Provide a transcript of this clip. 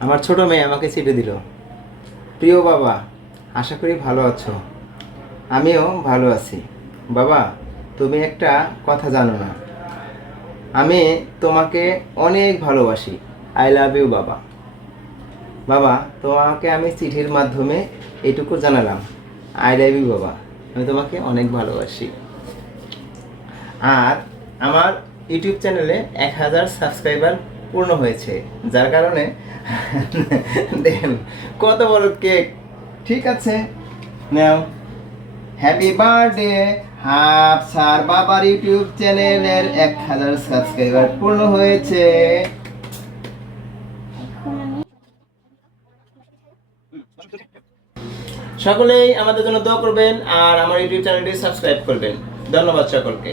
আমার ছোট মেয়ে আমাকে চিঠি দিল। প্রিয় বাবা, আশা করি ভালো আছো। আমিও ভালো আছি। বাবা, তুমি একটা কথা জানো না। আমি তোমাকে অনেক ভালোবাসি। আই লাভ ইউ বাবা। বাবা, তোমাকে আমি চিঠির মাধ্যমে এটুকু জানালাম। আই লাভ ইউ বাবা। আমি তোমাকে অনেক ভালোবাসি। আর আমার ইউটিউব চ্যানেলে এক হাজার সাবস্ক্রাইবার পূর্ণ হয়েছে। যার কারণে কত বড় কেক? ঠিক আছে। নাও, হ্যাপি বার্থডে, হাফ স্যার বাবার ইউটিউব চ্যানেলের এক হাজার সাবস্ক্রাইবার পূর্ণ হয়েছে। সকলেই আমাদের জন্য দোয়া করবেন আর আমার ইউটিউব চ্যানেলটি সাবস্ক্রাইব করবেন। ধন্যবাদ সকলকে।